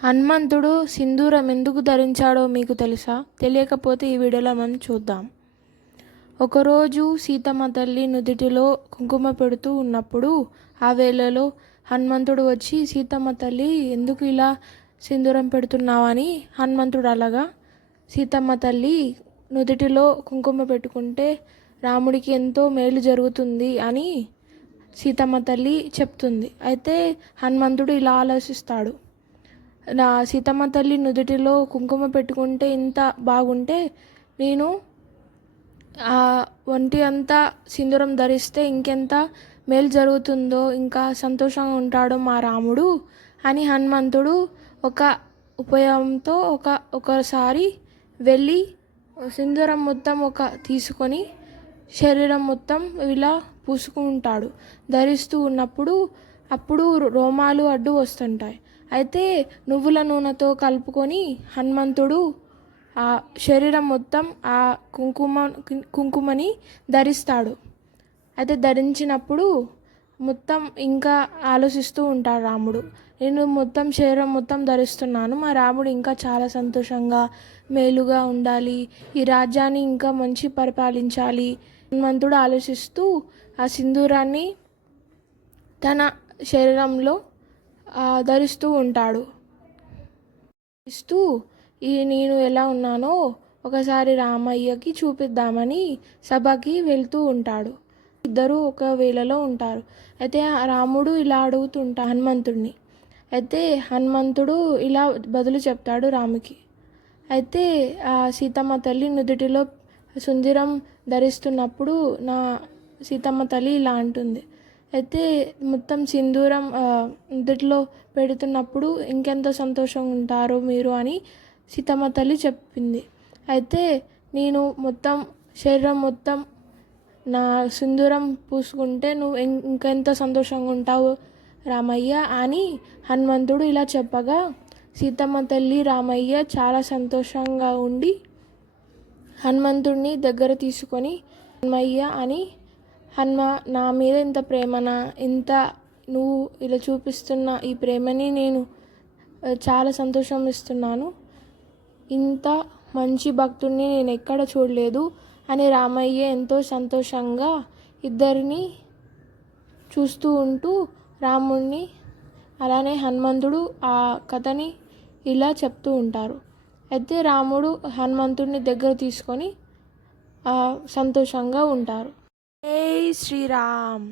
హనుమంతుడు సింధూరం ఎందుకు ధరించాడో మీకు తెలుసా? తెలియకపోతే ఈ వీడియోలో మనం చూద్దాం. ఒకరోజు సీతమ్మ తల్లి నుదిటిలో కుంకుమ పెడుతూ ఉన్నప్పుడు ఆ వేళలో హనుమంతుడు వచ్చి, సీతమ్మ తల్లి ఎందుకు ఇలా సింధూరం పెడుతున్నావని హనుమంతుడు అలాగా. సీతమ్మ తల్లి నుదిటిలో కుంకుమ పెట్టుకుంటే రాముడికి ఎంతో మేలు జరుగుతుంది అని సీతమ్మ తల్లి చెప్తుంది. అయితే హనుమంతుడు ఇలా ఆలోచిస్తాడు, నా సీతమ్మ తల్లి నుదుటిలో కుంకుమ పెట్టుకుంటే ఇంత బాగుంటే నేను ఆ ఒంటి అంతా సింధూరం ధరిస్తే ఇంకెంత మేలు జరుగుతుందో, ఇంకా సంతోషంగా ఉంటాడో మా రాముడు అని హనుమంతుడు ఒక ఉపయోగంతో ఒకసారి వెళ్ళి సింధూరం మొత్తం తీసుకొని శరీరం మొత్తం ఇలా పూసుకుంటాడు. ధరిస్తూ ఉన్నప్పుడు అప్పుడు రోమాలు అడ్డు వస్తుంటాయి. అయితే నువ్వుల నూనెతో కలుపుకొని హనుమంతుడు ఆ శరీరం మొత్తం ఆ కుంకుమని ధరిస్తాడు. అయితే ధరించినప్పుడు మొత్తం ఇంకా ఆలోచిస్తూ ఉంటాడు రాముడు, నేను మొత్తం శరీరం మొత్తం ధరిస్తున్నాను, మా రాముడు ఇంకా చాలా సంతోషంగా మేలుగా ఉండాలి, ఈ రాజ్యాన్ని ఇంకా మంచి పరిపాలించాలి. హనుమంతుడు ఆలోచిస్తూ ఆ సింధూరాన్ని తన శరీరంలో ధరిస్తూ ఉంటాడు. నేను ఎలా ఉన్నానో ఒకసారి రామయ్యకి చూపిద్దామని సభకి వెళ్తూ ఉంటాడు. ఇద్దరు ఒక వేళలో ఉంటారు. అయితే రాముడు ఇలా అడుగుతుంటా హనుమంతుడిని. అయితే హనుమంతుడు ఇలా బదులు చెప్తాడు రాముకి. అయితే సీతమ్మ తల్లి నుదుటిలో సుందరం ధరిస్తున్నప్పుడు నా సీతమ్మ తల్లి ఇలా అంటుంది, అయితే మొత్తం సింధూరం నుదుటిలో పెడుతున్నప్పుడు ఇంకెంత సంతోషంగా ఉంటారో మీరు అని సీతమ్మ తల్లి చెప్పింది. అయితే నేను మొత్తం శరీరం మొత్తం నా సింధూరం పూసుకుంటే నువ్వు ఇంకెంత సంతోషంగా ఉంటావు రామయ్య అని హనుమంతుడు ఇలా చెప్పగా, సీతమ్మ తల్లి రామయ్య చాలా సంతోషంగా ఉండి హనుమంతుడిని దగ్గర తీసుకొని, హనుమయ్య అని, నా మీద ఇంత ప్రేమనా, ఇంత నువ్వు ఇలా చూపిస్తున్న ఈ ప్రేమని నేను చాలా సంతోషం ఇస్తున్నాను, ఇంత మంచి భక్తుడిని నేను ఎక్కడ చూడలేదు అని రామయ్య ఎంతో సంతోషంగా ఇద్దరిని చూస్తూ ఉంటూ రాముడిని అలానే హనుమంతుడు ఆ కథని ఇలా చెప్తూ ఉంటారు. అయితే రాముడు హనుమంతుడిని దగ్గర తీసుకొని సంతోషంగా ఉంటారు. జై శ్రీరామ్.